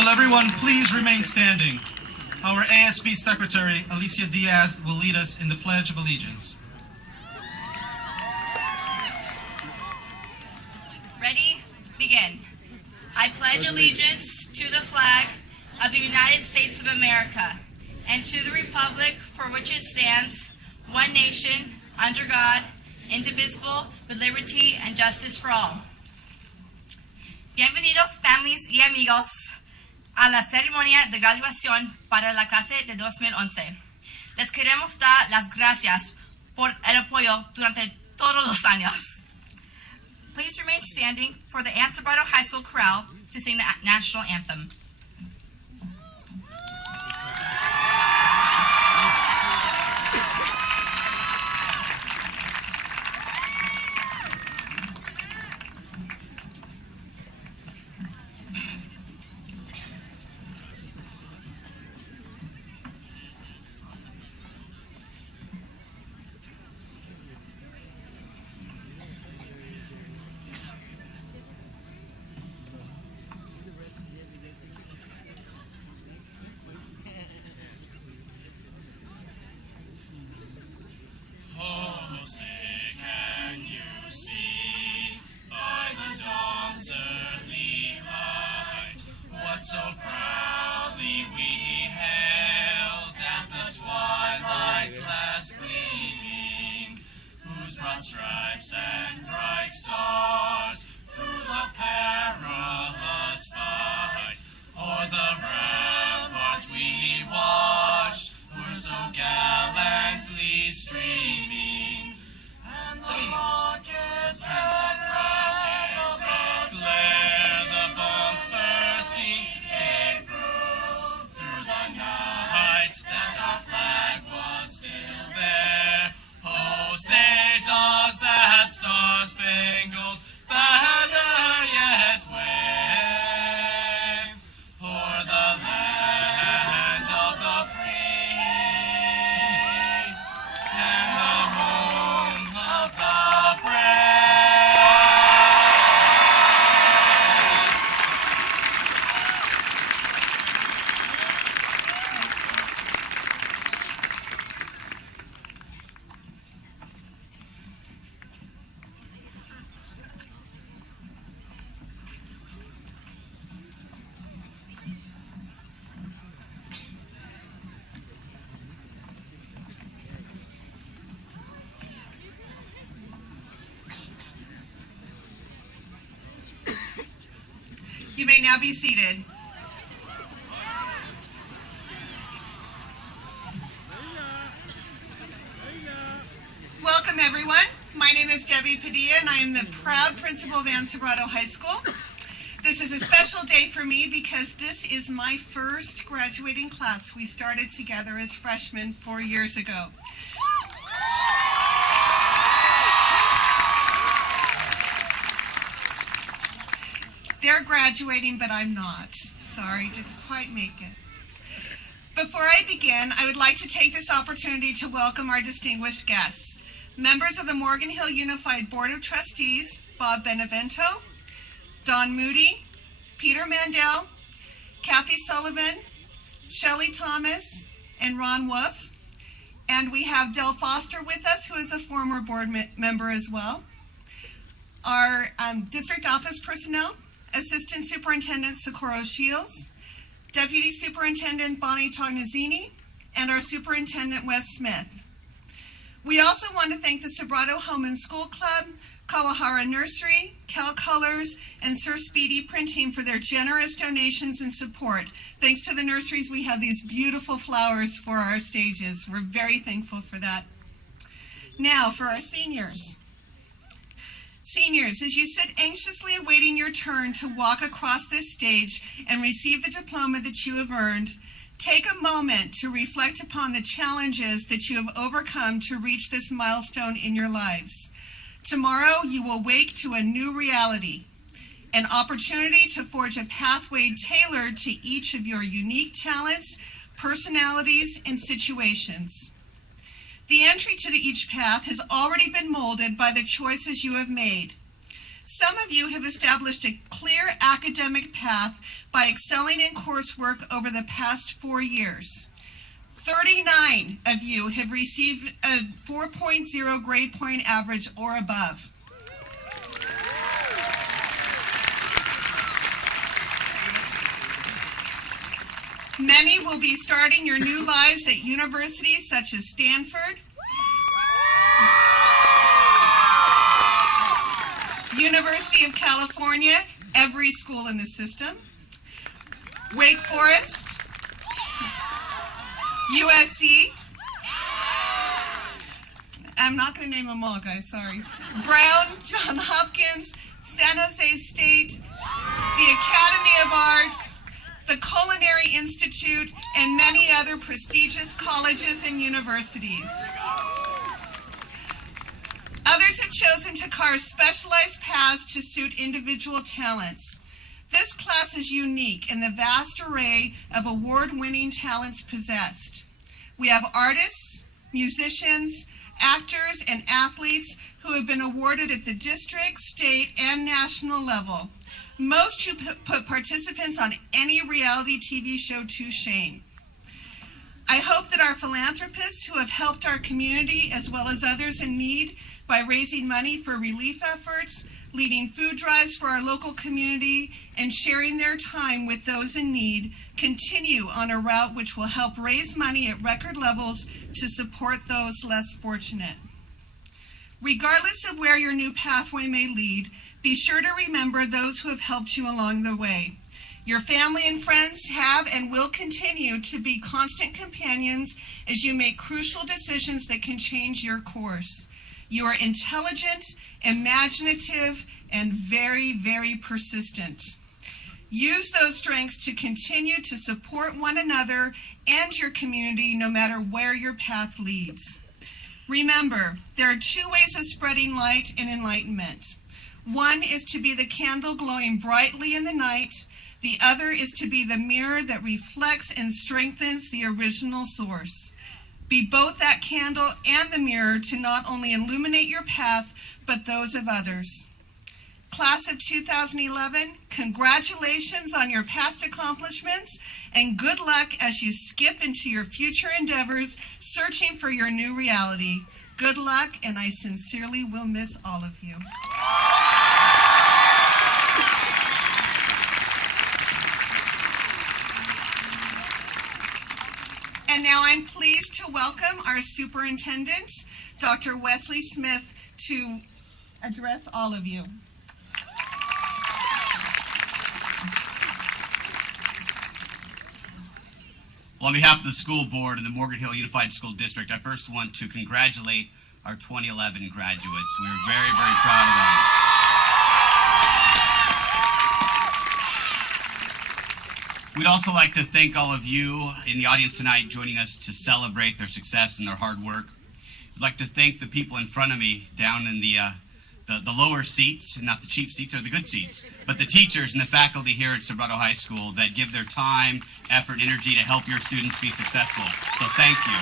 will everyone please remain standing? Our ASB Secretary, Alicia Diaz, will lead us in the Pledge of Allegiance. Ready? Begin. I pledge allegiance to the flag of the United States of America and to the republic for which it stands, one nation, under God, indivisible, with liberty and justice for all. Bienvenidos, families y amigos, a la ceremonia de graduación para la clase de 2011. Les queremos dar las gracias por el apoyo durante todos los años. Please remain standing for the Sobrato High School Chorale to sing the national anthem. So proudly we hailed at the twilight's last gleaming, whose broad stripes and bright stars through the perilous fight o'er the ramparts we watched were so gallantly streaming, and the rockets red glare, the bombs bursting that our flag was still there. Oh, say does that star-spangled banner yet wave o'er the land of the free and the home of the brave? You may now be seated. Welcome, everyone. My name is Debbie Padilla, and I am the proud principal of Sobrato High School. This is a special day for me because this is my first graduating class. We started together as freshmen 4 years ago. They're graduating, but I'm not. Sorry, didn't quite make it. Before I begin, I would like to take this opportunity to welcome our distinguished guests. Members of the Morgan Hill Unified Board of Trustees, Bob Benevento, Don Moody, Peter Mandel, Kathy Sullivan, Shelley Thomas, and Ron Wolf. And we have Del Foster with us, who is a former board member as well. Our district office personnel, Assistant Superintendent Socorro Shields, Deputy Superintendent Bonnie Tognazzini, and our Superintendent Wes Smith. We also want to thank the Sobrato Home and School Club, Kawahara Nursery, Cal Colors, and Sir Speedy Printing for their generous donations and support. Thanks to the nurseries, we have these beautiful flowers for our stages. We're very thankful for that. Now, for our seniors. Seniors, as you sit anxiously awaiting your turn to walk across this stage and receive the diploma that you have earned, take a moment to reflect upon the challenges that you have overcome to reach this milestone in your lives. Tomorrow, you will wake to a new reality, an opportunity to forge a pathway tailored to each of your unique talents, personalities, and situations. The entry to each path has already been molded by the choices you have made. Some of you have established a clear academic path by excelling in coursework over the past 4 years. 39 of you have received a 4.0 grade point average or above. Many will be starting your new lives at universities such as Stanford, University of California, every school in the system, Wake Forest, USC, I'm not going to name them all, guys, sorry, Brown, Johns Hopkins, San Jose State, the Academy of Arts, the Culinary Institute, and many other prestigious colleges and universities. Others have chosen to carve specialized paths to suit individual talents. This class is unique in the vast array of award-winning talents possessed. We have artists, musicians, actors, and athletes who have been awarded at the district, state, and national level. Most who put participants on any reality TV show to shame. I hope that our philanthropists who have helped our community as well as others in need by raising money for relief efforts, leading food drives for our local community, and sharing their time with those in need continue on a route which will help raise money at record levels to support those less fortunate. Regardless of where your new pathway may lead, be sure to remember those who have helped you along the way. Your family and friends have and will continue to be constant companions as you make crucial decisions that can change your course. You are intelligent, imaginative, and very, very persistent. Use those strengths to continue to support one another and your community no matter where your path leads. Remember, there are 2 ways of spreading light and enlightenment. One is to be the candle glowing brightly in the night. The other is to be the mirror that reflects and strengthens the original source. Be both that candle and the mirror to not only illuminate your path, but those of others. Class of 2011, congratulations on your past accomplishments, and good luck as you skip into your future endeavors, searching for your new reality. Good luck, and I sincerely will miss all of you. And now I'm pleased to welcome our superintendent, Dr. Wesley Smith, to address all of you. Well, on behalf of the school board and the Morgan Hill Unified School District, I first want to congratulate our 2011 graduates. We are very, very proud of them. We'd also like to thank all of you in the audience tonight joining us to celebrate their success and their hard work. I'd like to thank the people in front of me down in the lower seats, not the cheap seats or the good seats, but the teachers and the faculty here at Sobrato High School that give their time, effort, and energy to help your students be successful. So thank you.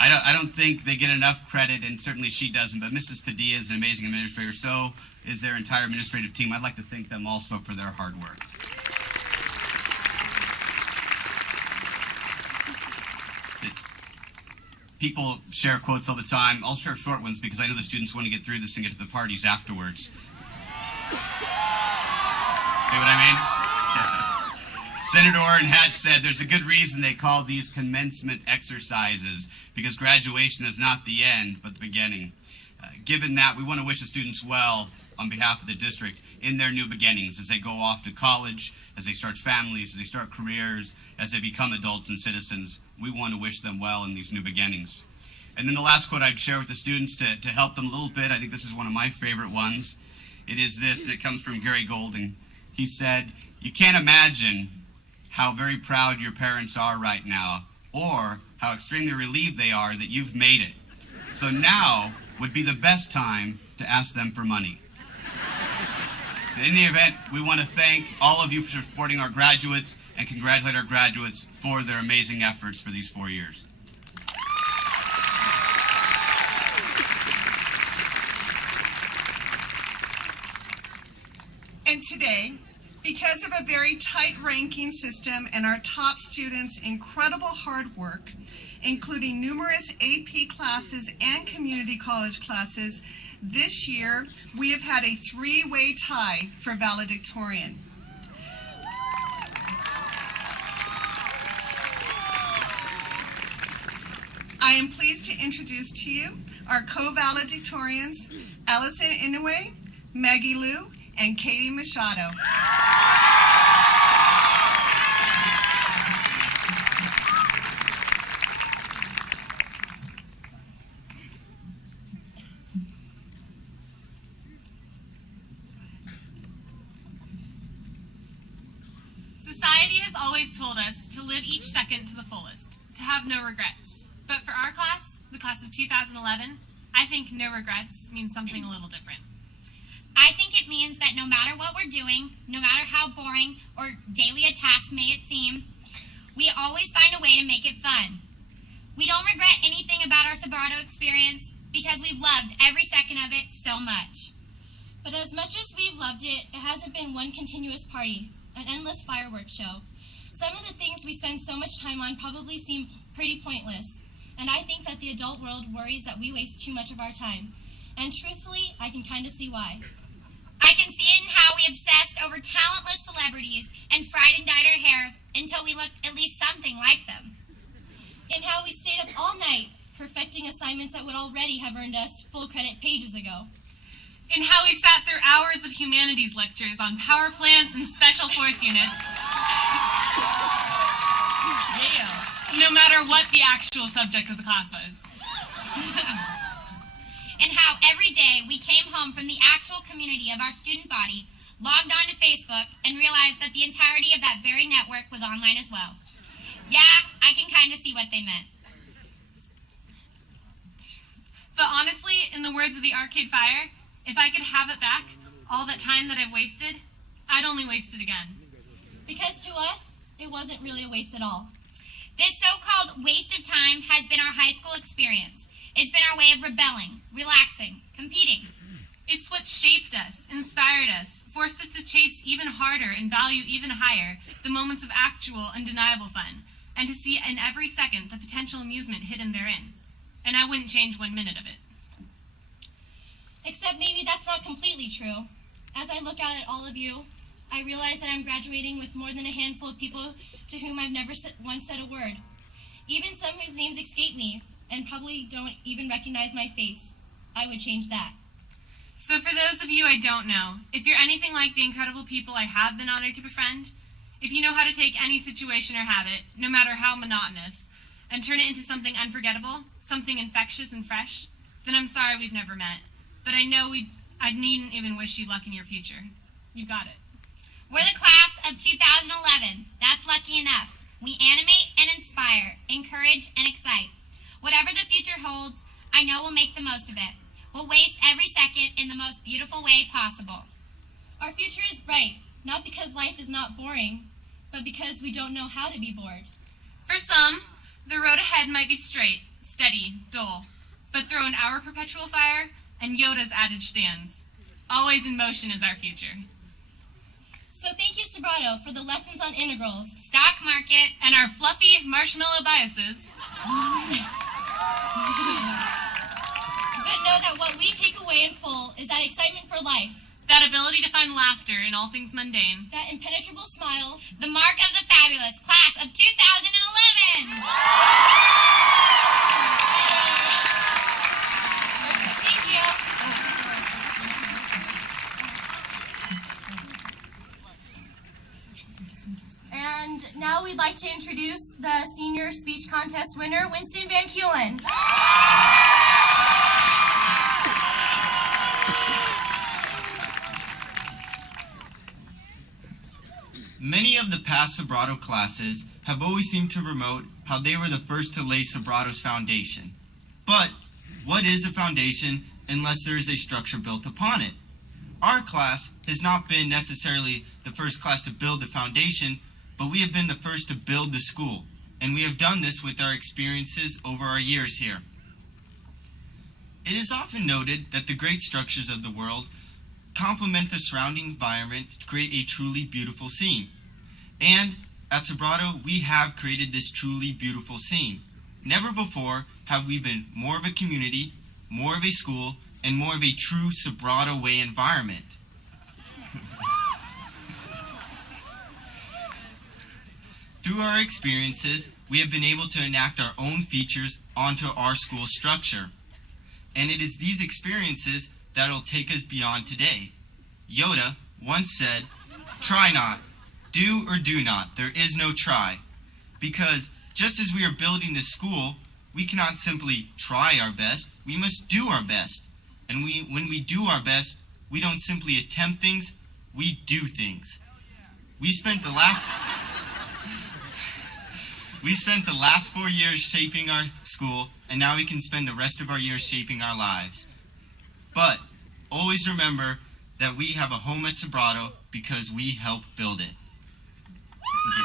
I don't think they get enough credit, and certainly she doesn't, but Mrs. Padilla is an amazing administrator, so is their entire administrative team. I'd like to thank them also for their hard work. People share quotes all the time. I'll share short ones because I know the students want to get through this and get to the parties afterwards. See what I mean? Senator Orrin Hatch said there's a good reason they call these commencement exercises, because graduation is not the end, but the beginning. Given that, we want to wish the students well on behalf of the district in their new beginnings as they go off to college, as they start families, as they start careers, as they become adults and citizens. We want to wish them well in these new beginnings. And then the last quote I'd share with the students to help them a little bit, I think this is one of my favorite ones. It is this, and it comes from Gary Golding. He said, "You can't imagine how very proud your parents are right now, or how extremely relieved they are that you've made it. So now would be the best time to ask them for money." In any event, we want to thank all of you for supporting our graduates and congratulate our graduates for their amazing efforts for these 4 years. And today, because of a very tight ranking system and our top students' incredible hard work, including numerous AP classes and community college classes, this year we have had a three-way tie for valedictorian. I am pleased to introduce to you our co-valedictorians, Allison Inoue, Maggie Liu, and Katie Machado. Society has always told us to live each second to the fullest, to have no regrets. But for our class, the class of 2011, I think no regrets means something a little different. I think it means that no matter what we're doing, no matter how boring or daily a task may it seem, we always find a way to make it fun. We don't regret anything about our Sobrato experience because we've loved every second of it so much. But as much as we've loved it, it hasn't been one continuous party, an endless fireworks show. Some of the things we spend so much time on probably seem pretty pointless, and I think that the adult world worries that we waste too much of our time. And truthfully, I can kind of see why. I can see it in how we obsessed over talentless celebrities and fried and dyed our hairs until we looked at least something like them. In how we stayed up all night perfecting assignments that would already have earned us full credit pages ago. In how we sat through hours of humanities lectures on power plants and special force units. No matter what the actual subject of the class was. And how every day we came home from the actual community of our student body, logged on to Facebook, and realized that the entirety of that very network was online as well. Yeah, I can kind of see what they meant. But honestly, in the words of the Arcade Fire, if I could have it back, all that time that I've wasted, I'd only waste it again. Because to us, it wasn't really a waste at all. This so-called waste of time has been our high school experience. It's been our way of rebelling, relaxing, competing. It's what shaped us, inspired us, forced us to chase even harder and value even higher the moments of actual, undeniable fun, and to see in every second the potential amusement hidden therein. And I wouldn't change 1 minute of it. Except maybe that's not completely true. As I look out at all of you, I realize that I'm graduating with more than a handful of people to whom I've never once said a word. Even some whose names escape me and probably don't even recognize my face. I would change that. So for those of you I don't know, if you're anything like the incredible people I have been honored to befriend, if you know how to take any situation or habit, no matter how monotonous, and turn it into something unforgettable, something infectious and fresh, then I'm sorry we've never met. But I know I needn't even wish you luck in your future. You got it. We're the class of 2011. That's lucky enough. We animate and inspire, encourage and excite. Whatever the future holds, I know we'll make the most of it. We'll waste every second in the most beautiful way possible. Our future is bright, not because life is not boring, but because we don't know how to be bored. For some, the road ahead might be straight, steady, dull, but throw in our perpetual fire, and Yoda's adage stands. Always in motion is our future. So thank you, Sobrato, for the lessons on integrals, Stock market, And our fluffy marshmallow biases. but know that what we take away in full is that excitement for life, That ability to find laughter in all things mundane. that impenetrable smile, the mark of the fabulous class of 2011. Thank you. And now we'd like to introduce the senior speech contest winner, Winston Van Keulen. Many of the past Sobrato classes have always seemed to promote how they were the first to lay Sobrato's foundation. But what is a foundation unless there is a structure built upon it? Our class has not been necessarily the first class to build the foundation, but we have been the first to build the school, and we have done this with our experiences over our years here. It is often noted that the great structures of the world complement the surrounding environment to create a truly beautiful scene. And at Sobrato, we have created this truly beautiful scene. Never before have we been more of a community, more of a school, and more of a true Sobrato way environment. Through our experiences, we have been able to enact our own features onto our school structure. And it is these experiences that will take us beyond today. Yoda once said, "Try not. Do or do not. There is no try." Because just as we are building this school, we cannot simply try our best. We must do our best. And when we do our best, we don't simply attempt things, we do things. We spent the last 4 years shaping our school, and now we can spend the rest of our years shaping our lives. But always remember that we have a home at Sobrato because we helped build it. Thank you.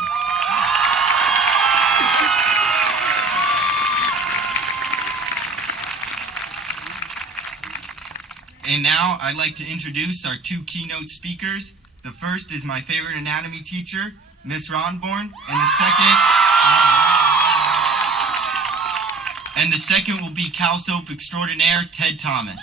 And now I'd like to introduce our two keynote speakers. The first is my favorite anatomy teacher, Miss Ronborn, and the second will be CalSoap extraordinaire, Ted Thomas.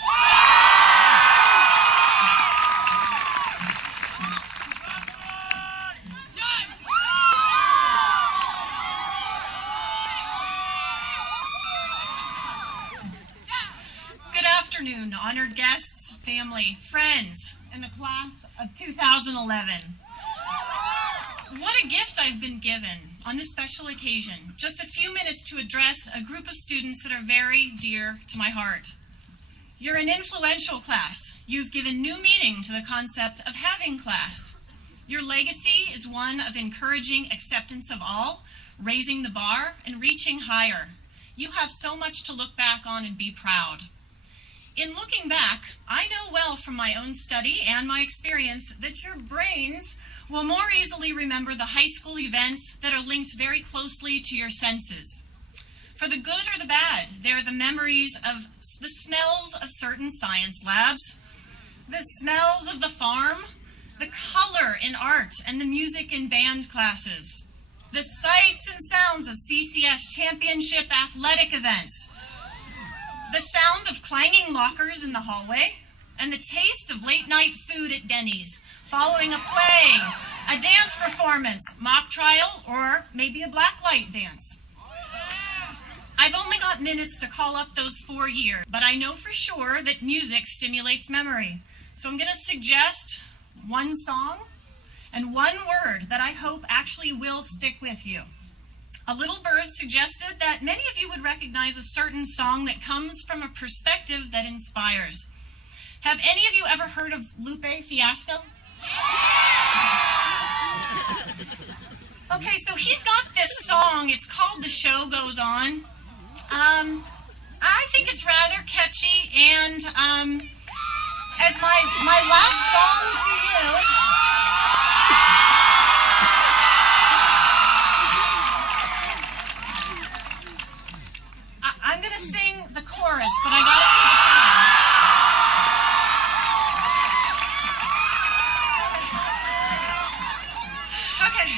Good afternoon, honored guests, family, friends in the class of 2011. What a gift I've been given on this special occasion. Just a few minutes to address a group of students that are very dear to my heart. You're an influential class. You've given new meaning to the concept of having class. Your legacy is one of encouraging acceptance of all, raising the bar, and reaching higher. You have so much to look back on and be proud. In looking back, I know well from my own study and my experience that your brains will more easily remember the high school events that are linked very closely to your senses. For the good or the bad, they're the memories of the smells of certain science labs, the smells of the farm, the color in art and the music in band classes, the sights and sounds of CCS championship athletic events, the sound of clanging lockers in the hallway, and the taste of late-night food at Denny's, following a play, a dance performance, mock trial, or maybe a blacklight dance. I've only got minutes to call up those 4 years, but I know for sure that music stimulates memory. So I'm going to suggest one song and one word that I hope actually will stick with you. A little bird suggested that many of you would recognize a certain song that comes from a perspective that inspires. Have any of you ever heard of Lupe Fiasco? Okay, so he's got this song. It's called The Show Goes On. I think it's rather catchy, and as my last song to you, I'm going to sing the chorus, but I got to okay.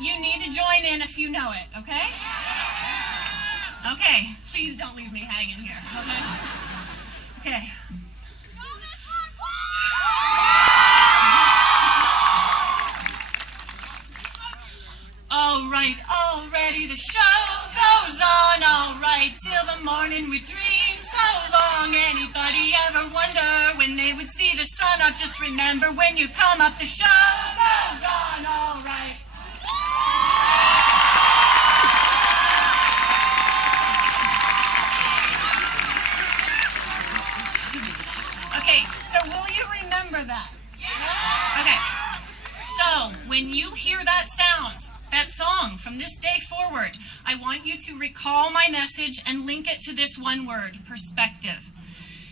You need to join in if you know it, okay? Okay, please don't leave me hanging here, okay? Okay. All right, already the show goes on, all right, till the morning we dream so long. Anybody ever wonder when they would see the sun up? Just remember when you come up, the show goes on, all right. Okay, so will you remember that? Okay, so when you hear that sound, that song from this day forward, I want you to recall my message and link it to this one word, perspective.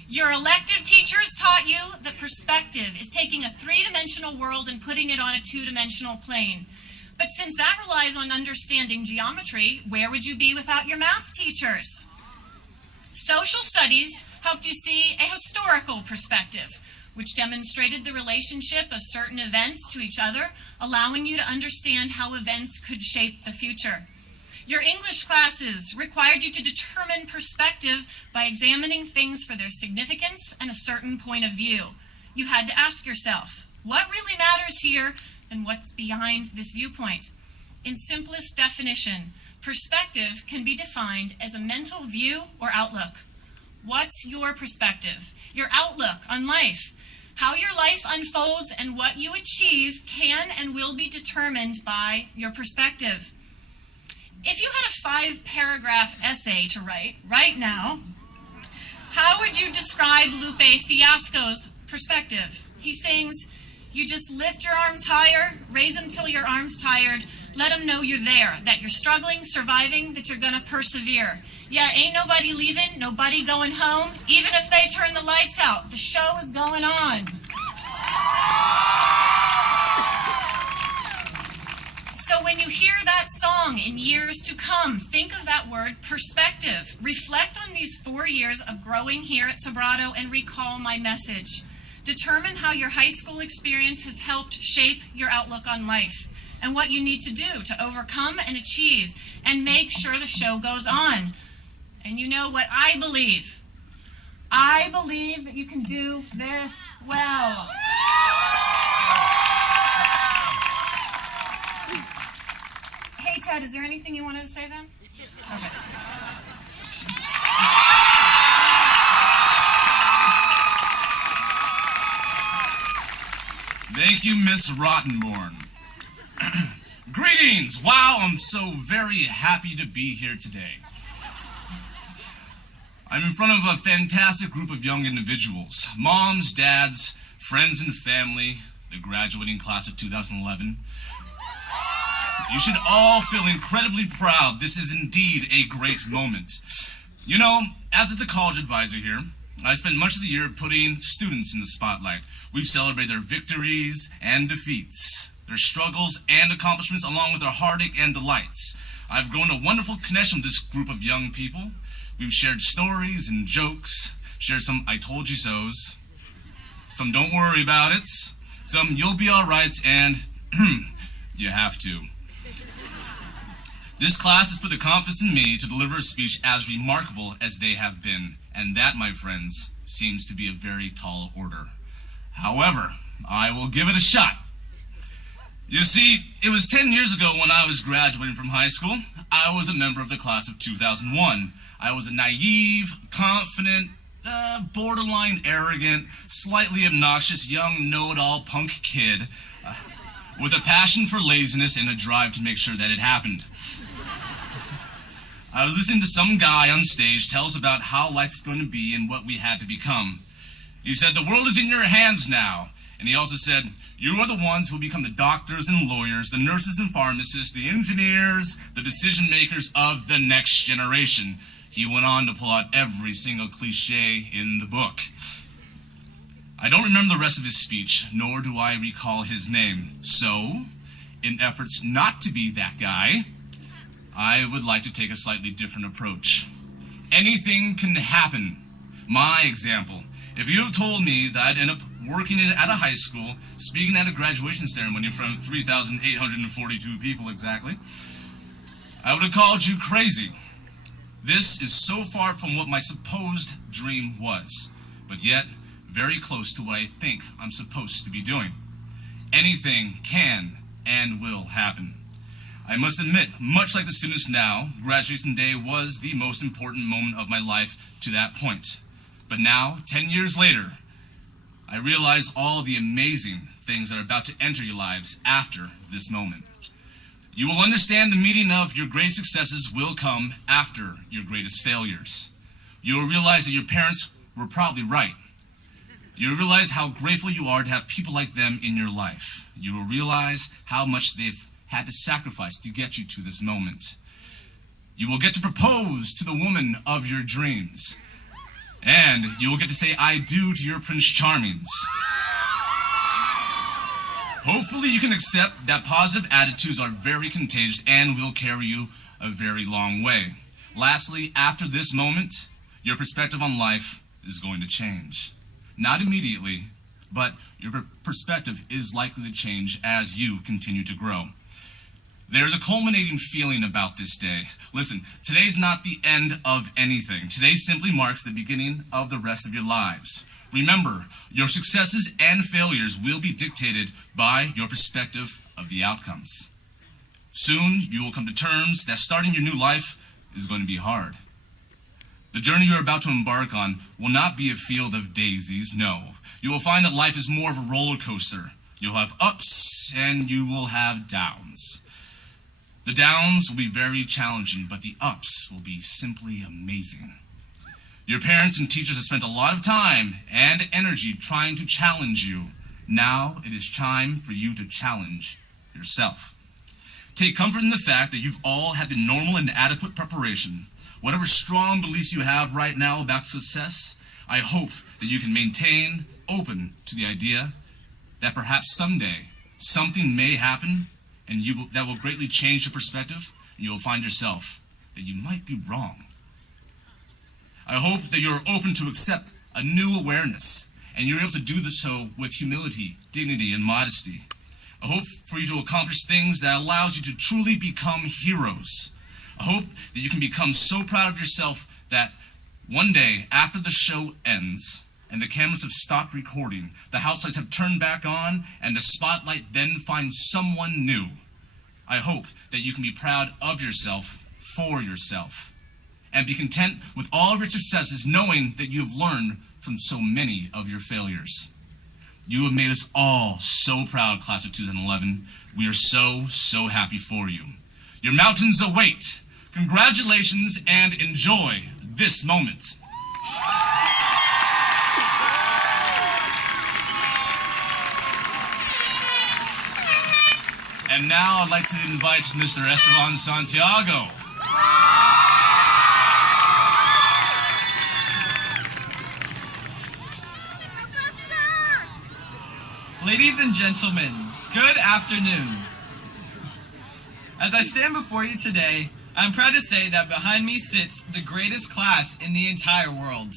Your elective teachers taught you that perspective is taking a three-dimensional world and putting it on a two-dimensional plane. But since that relies on understanding geometry, where would you be without your math teachers? Social studies helped you see a historical perspective. which demonstrated the relationship of certain events to each other, allowing you to understand how events could shape the future. Your English classes required you to determine perspective by examining things for their significance and a certain point of view. You had to ask yourself, what really matters here and what's behind this viewpoint? In simplest definition, perspective can be defined as a mental view or outlook. What's your perspective? Your outlook on life. How your life unfolds and what you achieve can and will be determined by your perspective. If you had a 5-paragraph essay to write right now, how would you describe Lupe Fiasco's perspective? He sings, you just lift your arms higher, raise them till your arm's tired, let them know you're there, that you're struggling, surviving, that you're gonna persevere. Yeah, ain't nobody leaving, nobody going home. Even if they turn the lights out, the show is going on. So when you hear that song in years to come, think of that word perspective. Reflect on these 4 years of growing here at Sobrato and recall my message. Determine how your high school experience has helped shape your outlook on life and what you need to do to overcome and achieve and make sure the show goes on. And you know what I believe? I believe that you can do this well. Hey, Ted, is there anything you wanted to say then? Okay. Thank you, Miss Rottenborn. Greetings! Wow, I'm so very happy to be here today. I'm in front of a fantastic group of young individuals. Moms, dads, friends and family, the graduating class of 2011. You should all feel incredibly proud. This is indeed a great moment. You know, as the college advisor here, I spend much of the year putting students in the spotlight. We've celebrated their victories and defeats, their struggles and accomplishments, along with their heartache and delights. I've grown a wonderful connection with this group of young people. We've shared stories and jokes, shared some I told you so's, some don't worry about it, some you'll be all right, and you have to. This class has put the confidence in me to deliver a speech as remarkable as they have been, and that, my friends, seems to be a very tall order. However, I will give it a shot. You see, it was 10 years ago when I was graduating from high school. I was a member of the class of 2001. I was a naive, confident, borderline arrogant, slightly obnoxious young know-it-all punk kid with a passion for laziness and a drive to make sure that it happened. I was listening to some guy on stage tell us about how life is going to be and what we had to become. He said, the world is in your hands now. And he also said, you are the ones who will become the doctors and lawyers, the nurses and pharmacists, the engineers, the decision makers of the next generation. He went on to pull out every single cliche in the book. I don't remember the rest of his speech, nor do I recall his name. So, in efforts not to be that guy, I would like to take a slightly different approach. Anything can happen. My example, if you have told me that I'd end up working at a high school, speaking at a graduation ceremony in front of 3,842 people exactly, I would have called you crazy. This is so far from what my supposed dream was, but yet very close to what I think I'm supposed to be doing. Anything can and will happen. I must admit, much like the students now, graduation day was the most important moment of my life to that point. But now, 10 years later, I realize all of the amazing things that are about to enter your lives after this moment. You will understand the meaning of your great successes will come after your greatest failures. You will realize that your parents were probably right. You will realize how grateful you are to have people like them in your life. You will realize how much they've had to sacrifice to get you to this moment. You will get to propose to the woman of your dreams. And you will get to say I do to your Prince Charmings. Hopefully you can accept that positive attitudes are very contagious and will carry you a very long way. Lastly, after this moment, your perspective on life is going to change. Not immediately, but your perspective is likely to change as you continue to grow. There's a culminating feeling about this day. Listen, today's not the end of anything. Today simply marks the beginning of the rest of your lives. Remember, your successes and failures will be dictated by your perspective of the outcomes. Soon, you will come to terms that starting your new life is going to be hard. The journey you're about to embark on will not be a field of daisies, no. You will find that life is more of a roller coaster. You'll have ups and you will have downs. The downs will be very challenging, but the ups will be simply amazing. Your parents and teachers have spent a lot of time and energy trying to challenge you. Now it is time for you to challenge yourself. Take comfort in the fact that you've all had the normal and adequate preparation. Whatever strong beliefs you have right now about success, I hope that you can maintain open to the idea that perhaps someday something may happen and that will greatly change your perspective, and you will find yourself that you might be wrong. I hope that you're open to accept a new awareness, and you're able to do so with humility, dignity, and modesty. I hope for you to accomplish things that allows you to truly become heroes. I hope that you can become so proud of yourself that one day, after the show ends, and the cameras have stopped recording, the house lights have turned back on, and the spotlight then finds someone new. I hope that you can be proud of yourself for yourself, and be content with all of your successes, knowing that you've learned from so many of your failures. You have made us all so proud, class of 2011. We are so, so happy for you. Your mountains await. Congratulations and enjoy this moment. And now I'd like to invite Mr. Esteban Santiago. Ladies and gentlemen, good afternoon. As I stand before you today, I'm proud to say that behind me sits the greatest class in the entire world.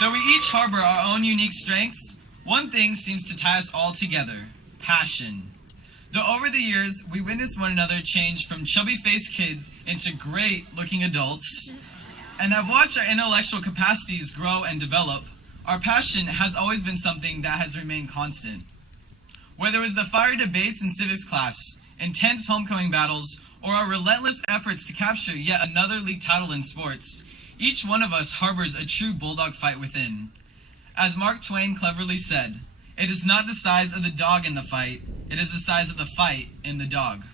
Though we each harbor our own unique strengths, one thing seems to tie us all together: passion. Though over the years, we witnessed one another change from chubby-faced kids into great-looking adults, and have watched our intellectual capacities grow and develop, our passion has always been something that has remained constant. Whether it was the fiery debates in civics class, intense homecoming battles, or our relentless efforts to capture yet another league title in sports, each one of us harbors a true bulldog fight within. As Mark Twain cleverly said, "It is not the size of the dog in the fight, it is the size of the fight in the dog."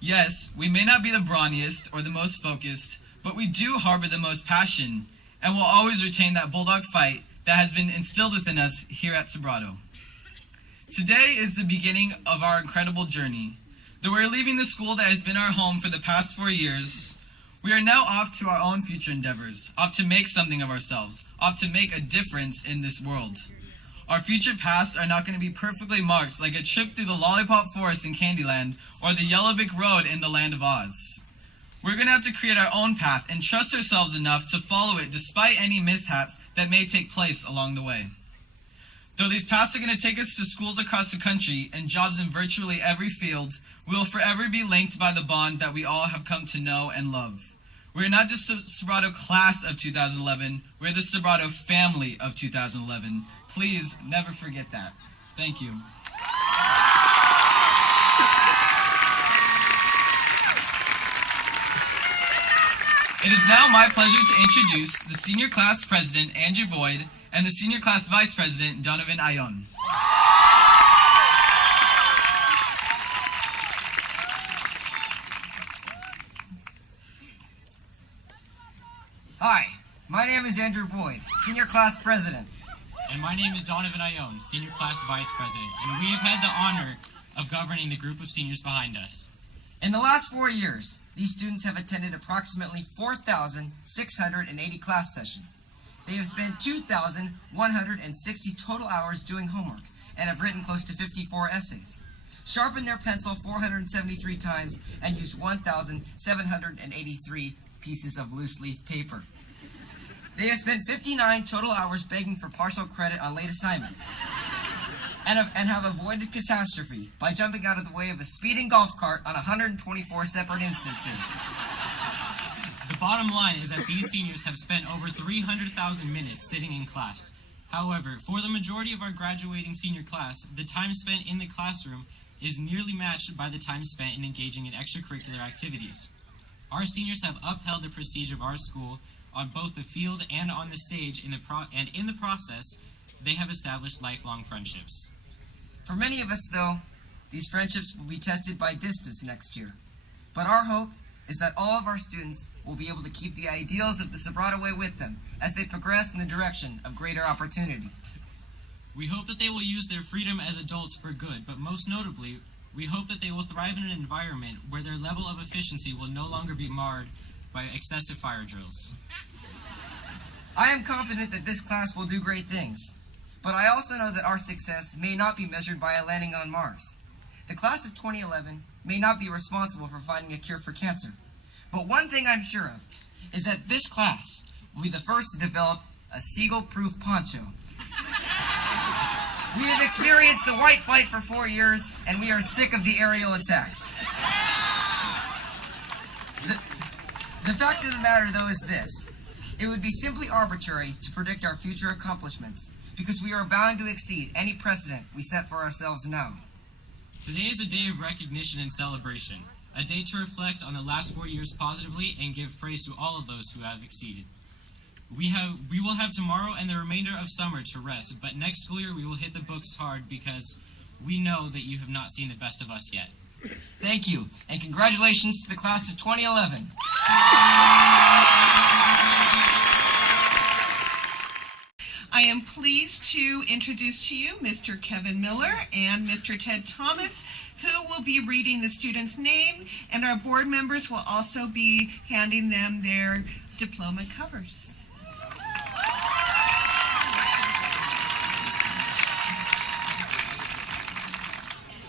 Yes, we may not be the brawniest or the most focused, but we do harbor the most passion, and will always retain that bulldog fight that has been instilled within us here at Sobrato. Today is the beginning of our incredible journey. Though we're leaving the school that has been our home for the past 4 years, we are now off to our own future endeavors, off to make something of ourselves, off to make a difference in this world. Our future paths are not going to be perfectly marked like a trip through the Lollipop Forest in Candyland or the Yellow Brick Road in the Land of Oz. We're going to have to create our own path and trust ourselves enough to follow it despite any mishaps that may take place along the way. Though these paths are going to take us to schools across the country and jobs in virtually every field, we will forever be linked by the bond that we all have come to know and love. We're not just the Sobrato class of 2011, we're the Sobrato family of 2011. Please never forget that. Thank you. It is now my pleasure to introduce the Senior Class President, Andrew Boyd, and the Senior Class Vice President, Donovan Ayon. Hi, my name is Andrew Boyd, Senior Class President. And my name is Donovan Ayon, Senior Class Vice President, and we have had the honor of governing the group of seniors behind us. In the last 4 years, these students have attended approximately 4,680 class sessions. They have spent 2,160 total hours doing homework and have written close to 54 essays, sharpened their pencil 473 times, and used 1,783 pieces of loose leaf paper. They have spent 59 total hours begging for partial credit on late assignments and have avoided catastrophe by jumping out of the way of a speeding golf cart on 124 separate instances. The bottom line is that these seniors have spent over 300,000 minutes sitting in class. However, for the majority of our graduating senior class, the time spent in the classroom is nearly matched by the time spent in engaging in extracurricular activities. Our seniors have upheld the prestige of our school on both the field and on the stage, in the process, they have established lifelong friendships. For many of us, though, these friendships will be tested by distance next year. But our hope is that all of our students will be able to keep the ideals of the Sobrato way with them as they progress in the direction of greater opportunity. We hope that they will use their freedom as adults for good, but most notably, we hope that they will thrive in an environment where their level of efficiency will no longer be marred by excessive fire drills. I am confident that this class will do great things, but I also know that our success may not be measured by a landing on Mars. The class of 2011 may not be responsible for finding a cure for cancer, but one thing I'm sure of is that this class will be the first to develop a seagull-proof poncho. We have experienced the white flight for 4 years, and we are sick of the aerial attacks. The fact of the matter, though, is this. It would be simply arbitrary to predict our future accomplishments, because we are bound to exceed any precedent we set for ourselves now. Today is a day of recognition and celebration, a day to reflect on the last 4 years positively and give praise to all of those who have exceeded. We will have tomorrow and the remainder of summer to rest, but next school year we will hit the books hard because we know that you have not seen the best of us yet. Thank you, and congratulations to the class of 2011. I am pleased to introduce to you Mr. Kevin Miller and Mr. Ted Thomas, who will be reading the student's name, and our board members will also be handing them their diploma covers.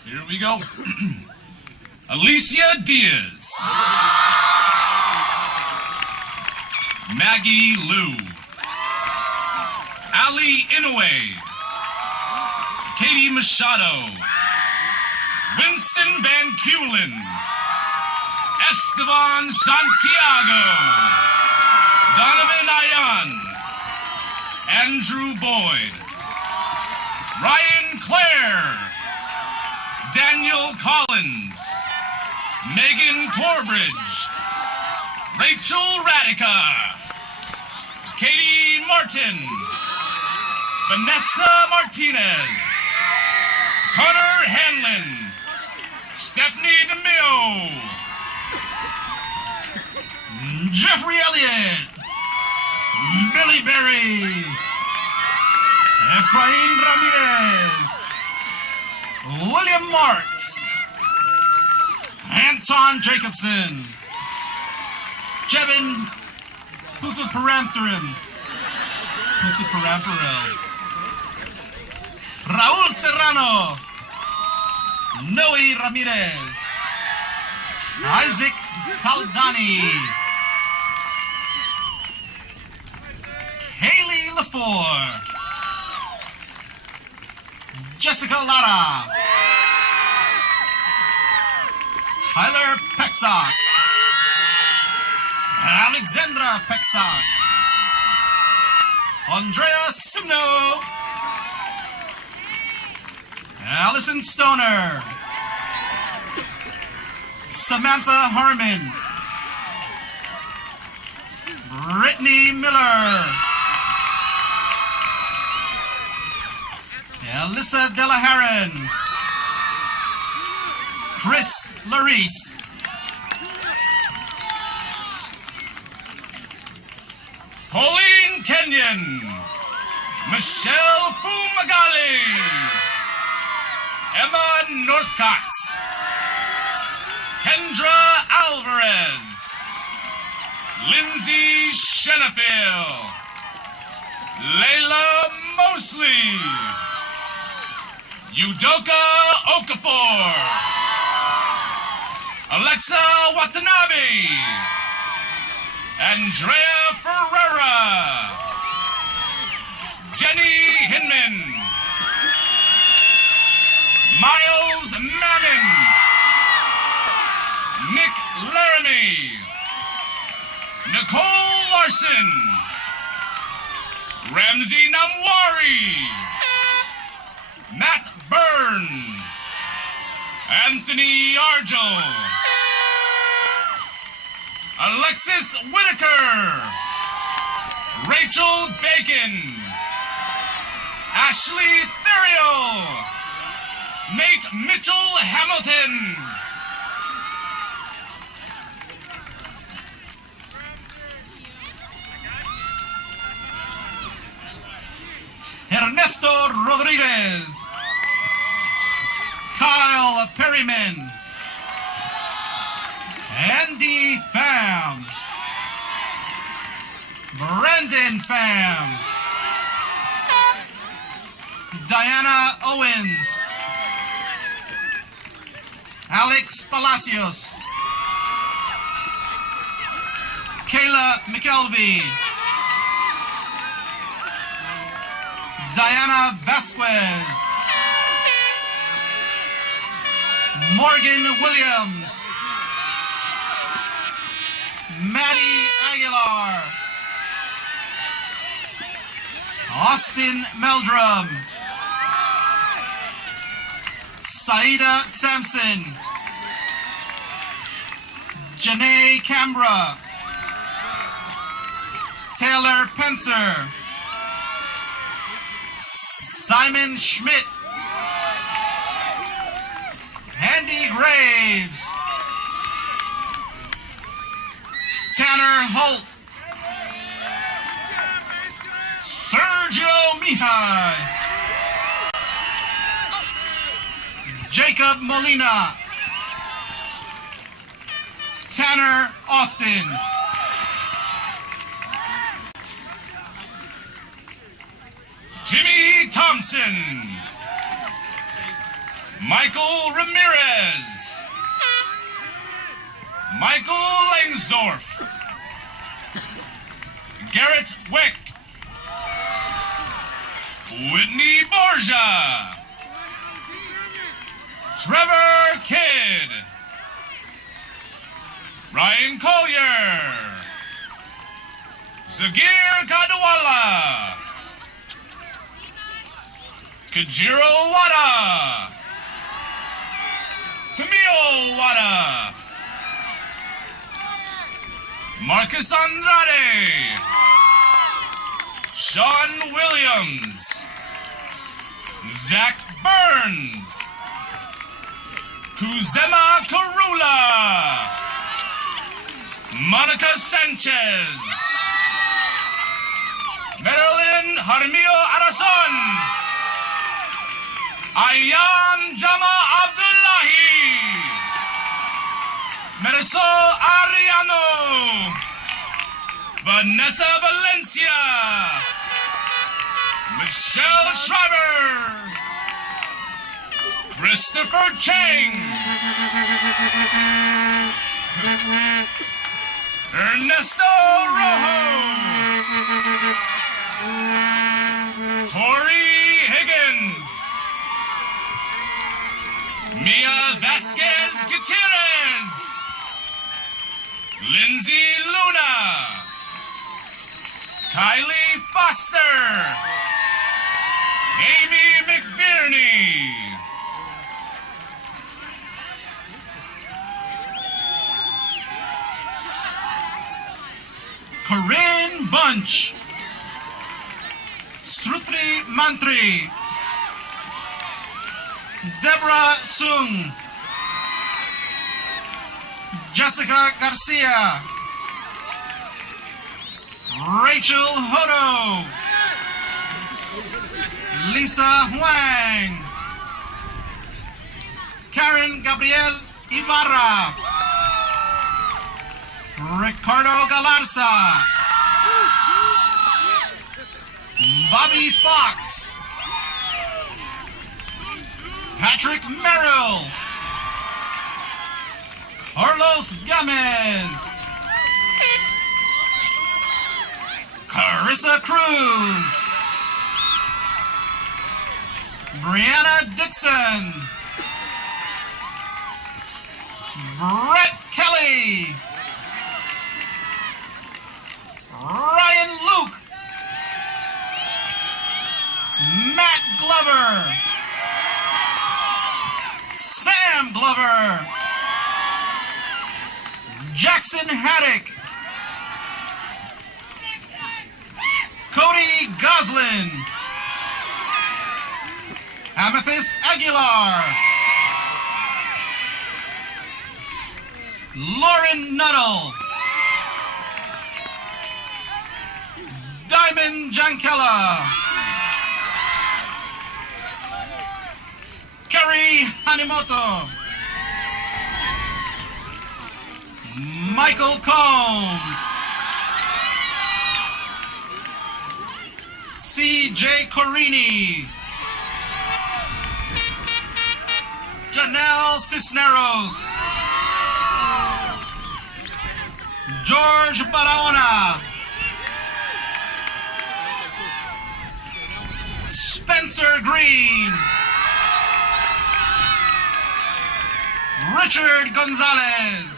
Here we go. Alicia Diaz. Maggie Liu. Ali Inouye. Katie Machado. Winston Van Keulen. Esteban Santiago. Donovan Ayan. Andrew Boyd. Ryan Clare. Daniel Collins, Megan Corbridge, Rachel Radica, Katie Martin, Vanessa Martinez, Connor Hanlon, Stephanie DeMille, Jeffrey Elliott, Billy Berry, Efrain Ramirez, William Marks, Anton Jacobson, Jevin Puthuparamtharam, Raul Serrano, Noe Ramirez, Isaac Caldani, Haley LaFour, Jessica Lara, Tyler Pexock, Alexandra Pexock, Andrea Simno, Allison Stoner, Samantha Harmon, Brittany Miller, Alyssa Delaharan, Chris Larice, Pauline Kenyon, Michelle Fumagali, Emma Northcott, Kendra Alvarez, Lindsay Shenafield, Layla Mosley, Udoka Okafor, Alexa Watanabe, Andrea Ferreira, Jenny Hinman, Miles Mammon, Nick Laramie, Nicole Larson, Ramsey Namwari, Matt Byrne, Anthony Arjo, Alexis Whitaker, Rachel Bacon, Ashley Theriot, Nate Mitchell Hamilton, Ernesto Rodriguez, Kyle Perryman, Andy Pham, Brandon Pham, Diana Owens, Alex Palacios, Kayla McKelvey, Diana Vasquez, Morgan Williams, Maddie Aguilar, Austin Meldrum, Saida Sampson, Janae Cambra, Taylor Pencer, Simon Schmidt, Andy Graves, Tanner Holt, Sergio Mihai, Jacob Molina, Tanner Austin, Timmy Thompson, Michael Ramirez, Michael Langsdorf, Garrett Wick, Whitney Borgia, Trevor Kidd, Ryan Collier, Zagir Kadwala, Kajiro Wada, Tamio Wada, Marcus Andrade, Sean Williams, Zach Burns, Kuzema Karula, Monica Sanchez, Marilyn Jaramillo Arason, Ayan Jama Abdullahi, Marisol Ariano, Vanessa Valencia, Michelle Schreiber, Christopher Chang, Ernesto Rojo, Tori Higgins, Mia Vasquez Gutierrez, Lindsay Luna, Kylie Foster, Amy McBirney, Corinne Bunch, Sruthri Mantri, Deborah Sung, Jessica Garcia, Rachel Hodo, Lisa Huang, Karen Gabriel Ibarra, Ricardo Galarza, Bobby Fox, Patrick Merrill, Carlos Gamez, Marissa Cruz, Brianna Dixon, Brett Kelly, Ryan Luke, Matt Glover, Sam Glover, Jackson Haddock, Cody Goslin, Amethyst Aguilar, Lauren Nuttall, Diamond Jankella, Kerry Hanimoto, Michael Combs, C.J. Corini, Janelle Cisneros, George Barahona, Spencer Green, Richard Gonzalez,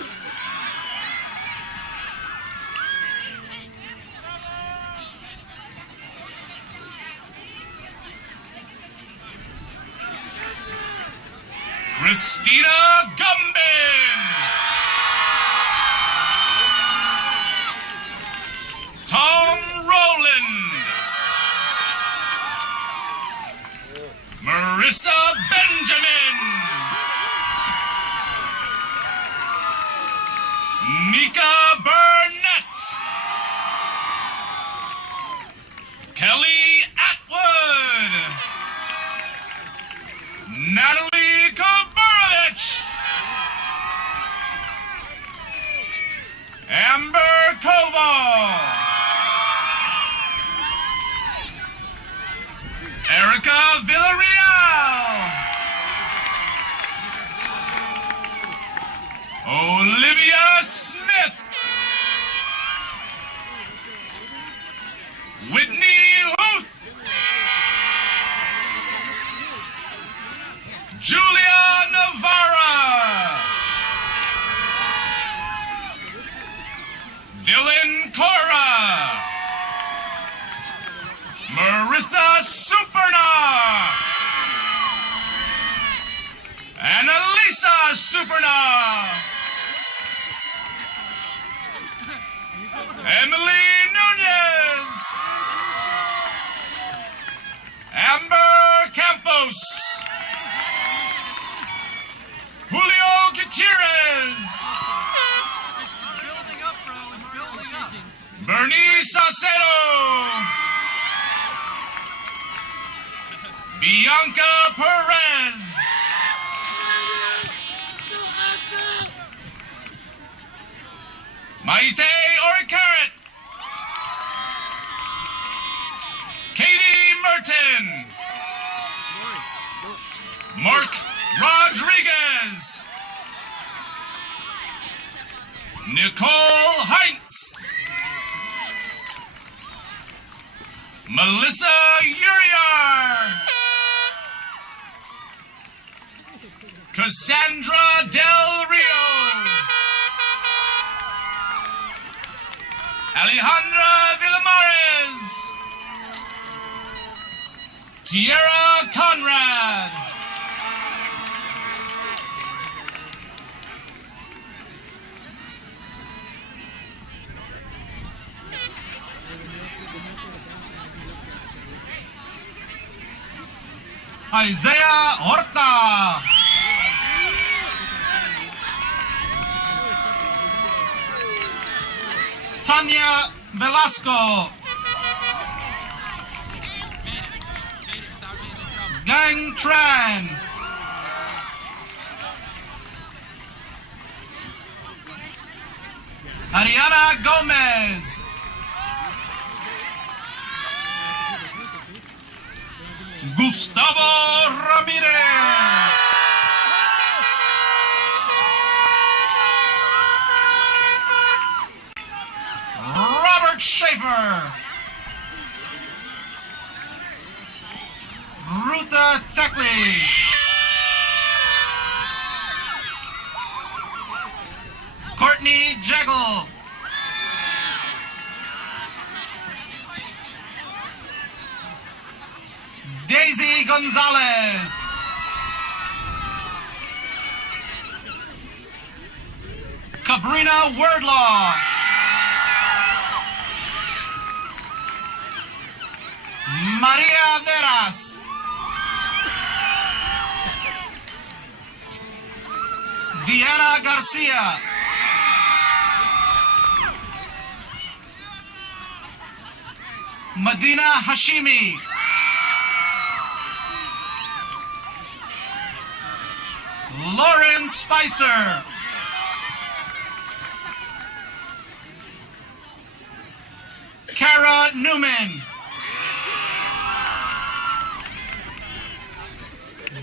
Christina Gumbin, Tom Rowland, Marissa Benjamin, Nika Burnett, Kelly Atwood, Natalie Kovarovich, Amber Koval, Erica Villarreal, Olivia Smith, Whitney Huth, Julia Navarra, Dylan Cora, Marissa Superna, and Elisa Superna, Emily Nunez, Amber Campos, Julio Gutierrez, Bernie Saucedo, Bianca Perez, Maite Oricaret, Katie Merton, Mark Rodriguez, Nicole Heinz, Melissa Uriar, Cassandra Del Rio, Alejandra Villamares, Tierra Conrad, Isaiah Horta, Tanya Velasco, Gang Tran, Ariana Gomez, Gustavo Ramirez, Robert Schaefer, Ruta Tekli. Courtney Jeggle. Daisy Gonzalez. Cabrina Wordlaw. Maria Veras. Deanna Garcia. Medina Hashimi. Lauren Spicer. Kara Newman.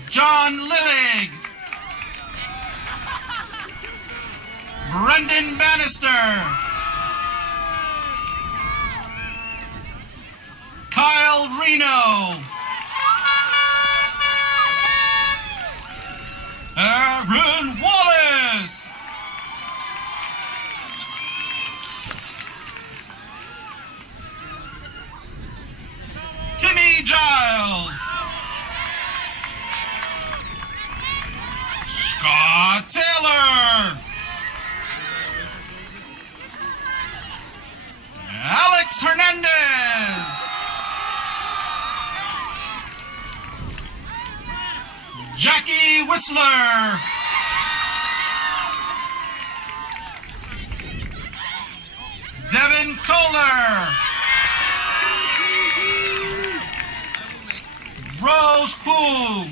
John Lillig. Brendan Bannister. Kyle Reno. Aaron Wallace. Timmy Giles. Scott Taylor. Alex Hernandez. Jackie Whistler. Devin Kohler. Rose Poole.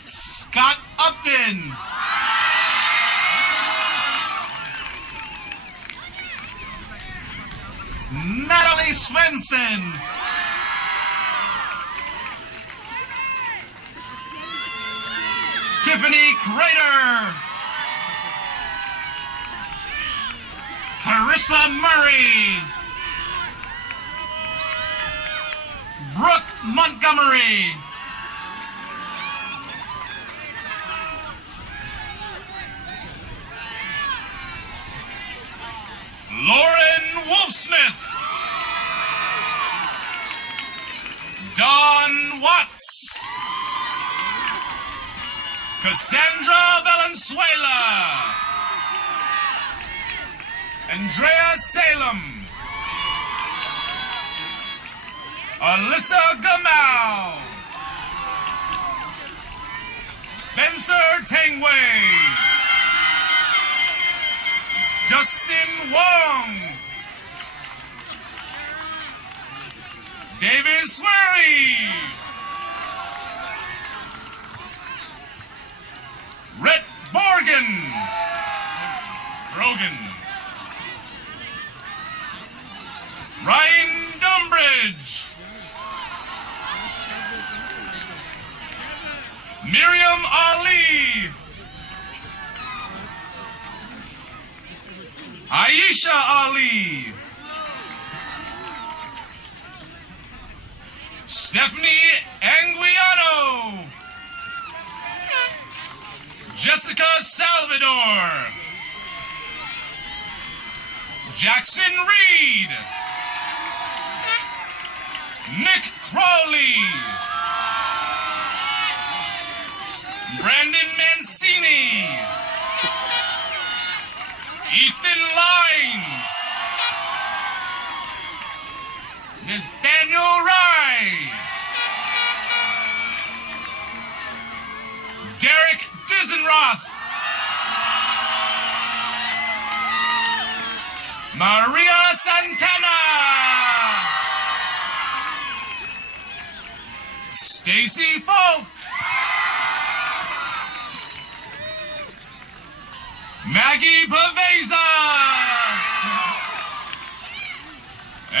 Scott Upton. Natalie Svensson. Tiffany Crater. Carissa Murray. Brooke Montgomery. Lauren Wolfsmith. Don Watts. Cassandra Valenzuela. Andrea Salem. Alyssa Gamal. Spencer Tangway. Justin Wong. David Swery. Rhett Borgen. Brogan. Ryan Dumbridge. Miriam Ali. Aisha Ali. Stephanie Anguiano. Jessica Salvador. Jackson Reed. Nick Crowley. Brandon Mancini. Ethan Lines. Nathaniel Rye. Derek Dizenroth. Maria Santana. Stacy Folk. Maggie Paveza.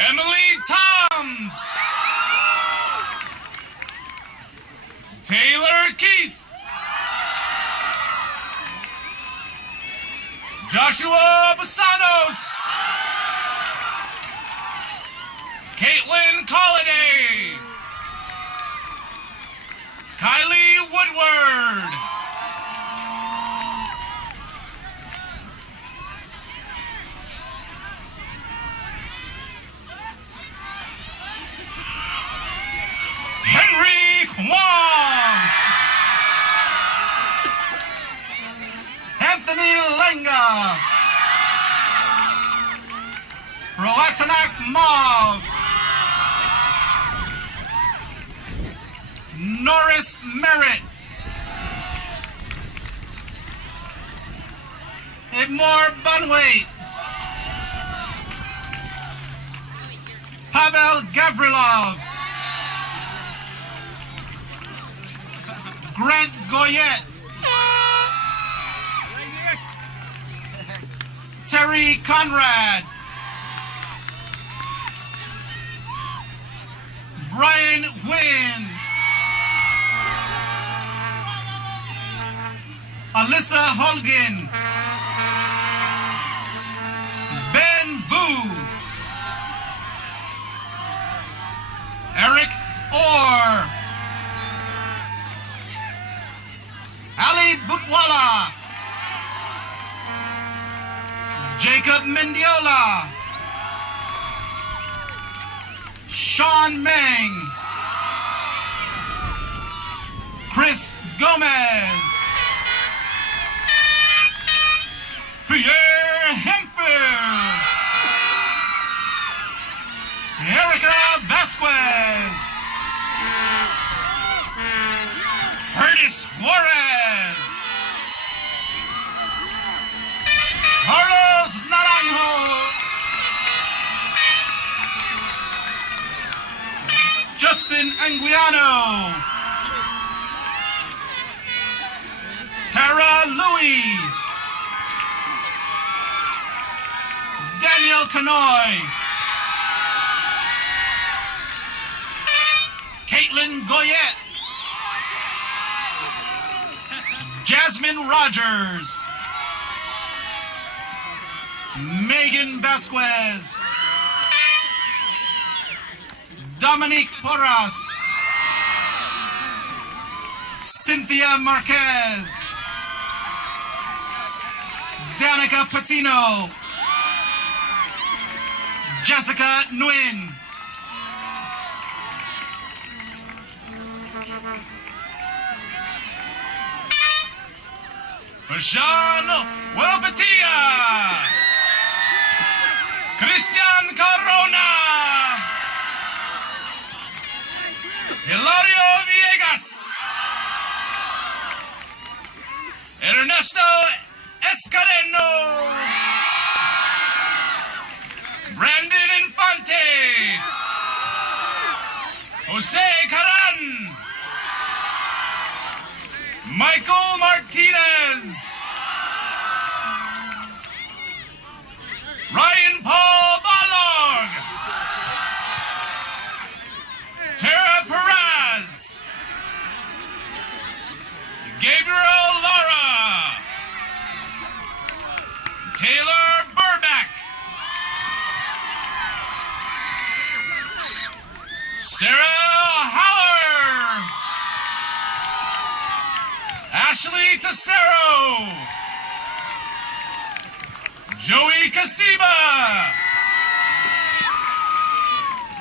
Emily Toms. Taylor Keith. Joshua Basanos. Caitlin Colliday. Kylie Woodward. Henry Kwong. Anthony Lenga. Roatanak Mauve. Norris Merritt. Edmore Bunwait. Pavel Gavrilov. Grant Goyette. Terry Conrad. Brian Wynn. Alyssa Holgen. Ben Boo. Eric Orr. Ali Butwala. Jacob Mendiola. Sean Meng. Chris Gomez. Pierre Hempel. Erica Vasquez. Curtis Juarez. Carlos Naranjo. Justin Anguiano. Tara Louie. Daniel Canoy. Caitlin Goyette. Jasmine Rogers. Megan Vasquez. Dominique Porras. Cynthia Marquez. Danica Patino. Jessica Nguyen. Sean Welpetia. Christian Corona. Hilario Villegas. Ernesto Escareno. Brandon Infante. Jose Caran. Michael Martinez. Ryan Paul Balog. Tara Perez. Gabriel Lara. Taylor Burback. Sarah Haller. Ashley Tessero. Joey Casiba.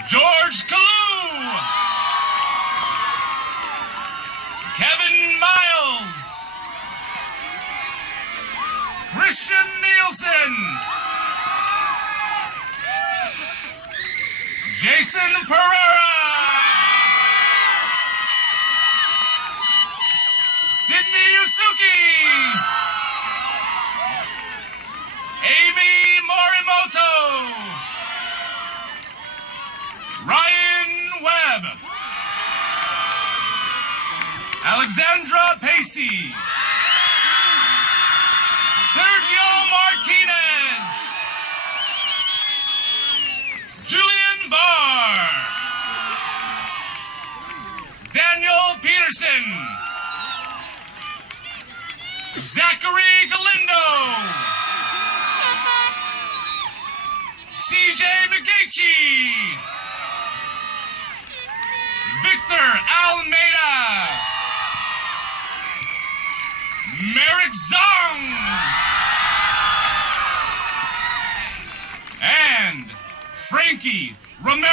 George Kalu. Kevin Miles. Christian Nielsen. Jason Pereira. Sydney Yusuki. Amy Morimoto. Ryan Webb. Alexandra Pacey. Sergio Martinez. Julian Barr. Daniel Peterson. Zachary Galindo. CJ McGeechee. Almeida, Merrick Zong, and Frankie Romero.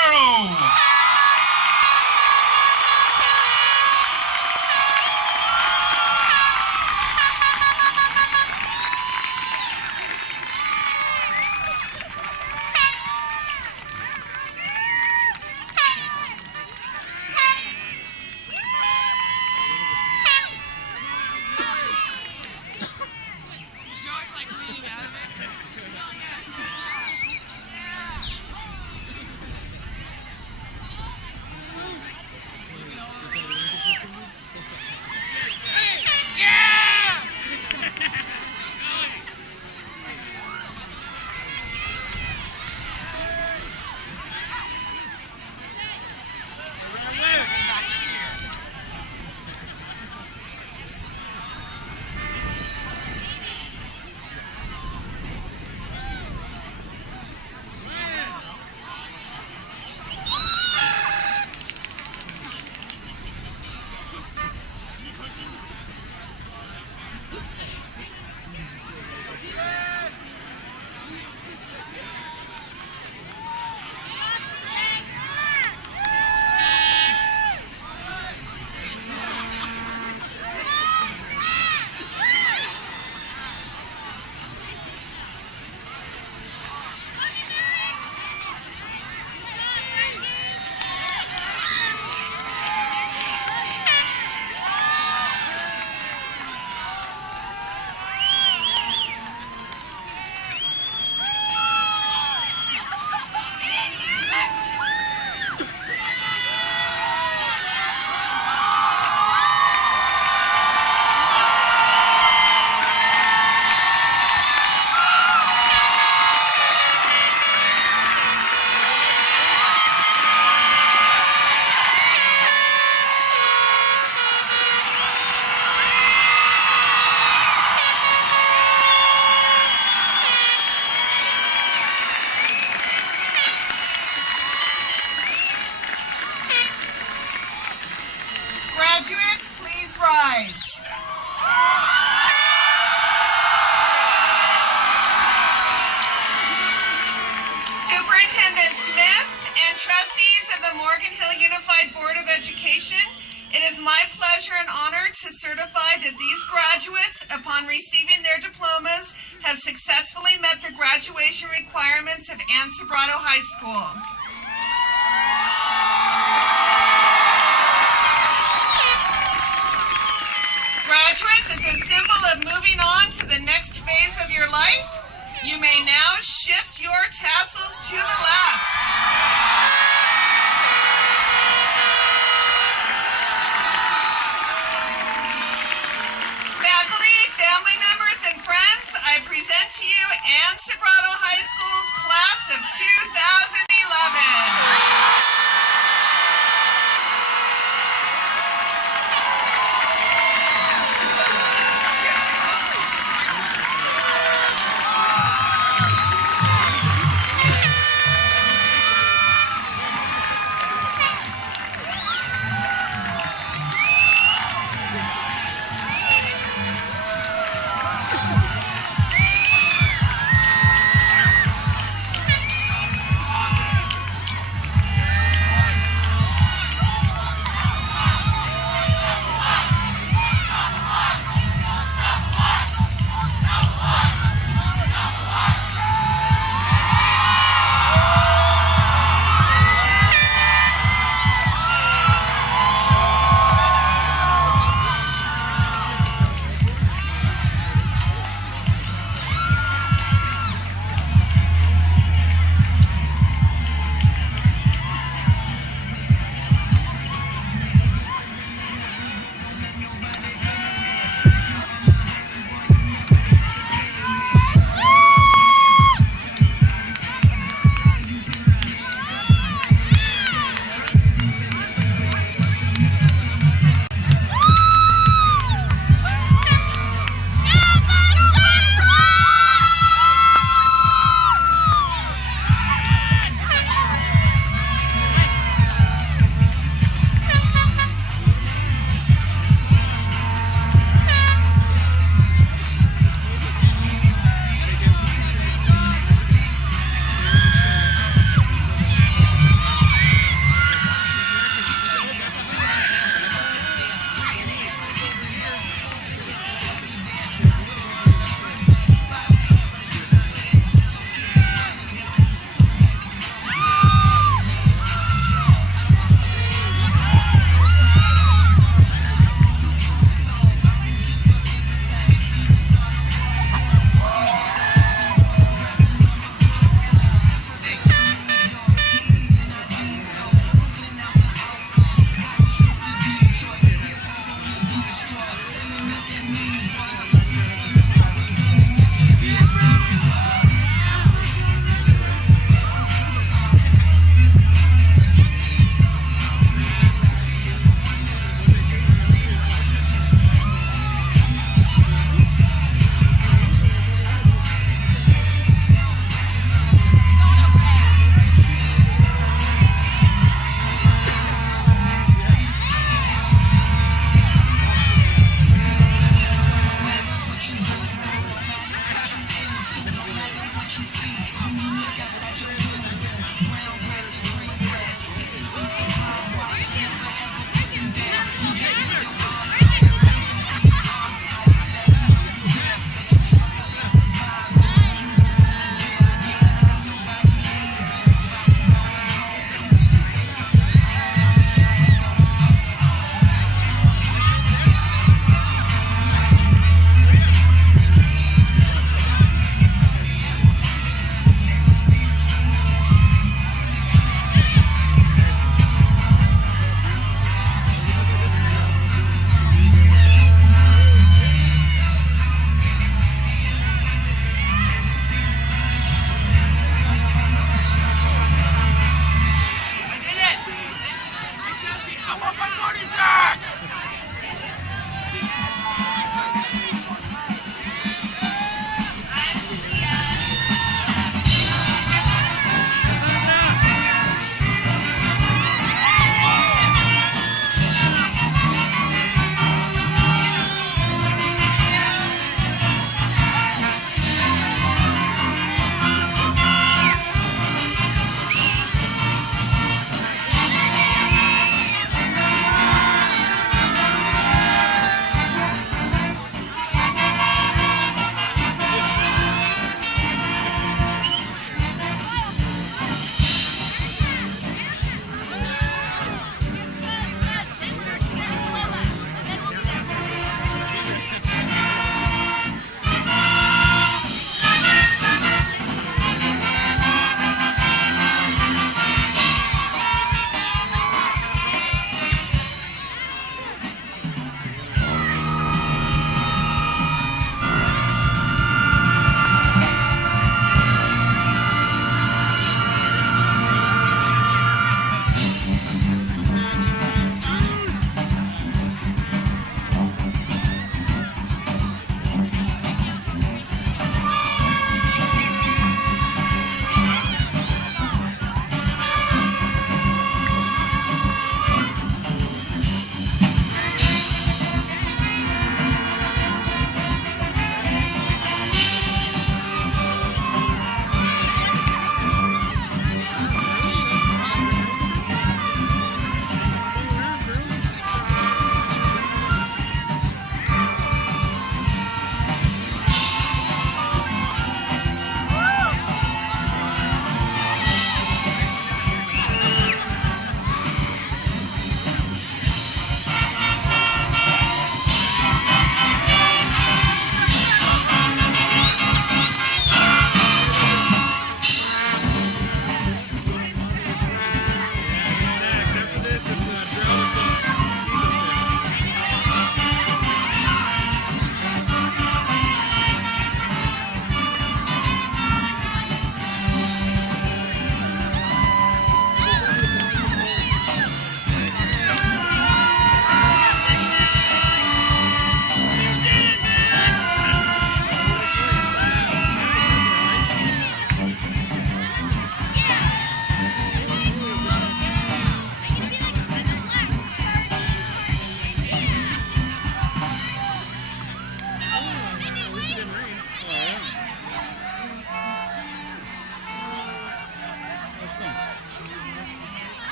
Graduates, please rise. Superintendent Smith and trustees of the Morgan Hill Unified Board of Education, it is my pleasure and honor to certify that these graduates, upon receiving their diplomas, have successfully met the graduation requirements of Sobrato High School. Graduates, as a symbol of moving on to the next phase of your life, you may now shift your tassels to the left. Faculty, family members, and friends, I present to you Sobrato High School's class of 2011.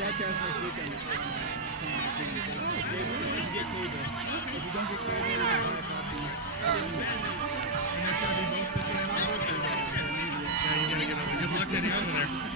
that chance next weekend. If you get cable. If you don't get cable, you can buy copies. And that's how they make this one. Yeah, you gotta get over. Good luck getting over there.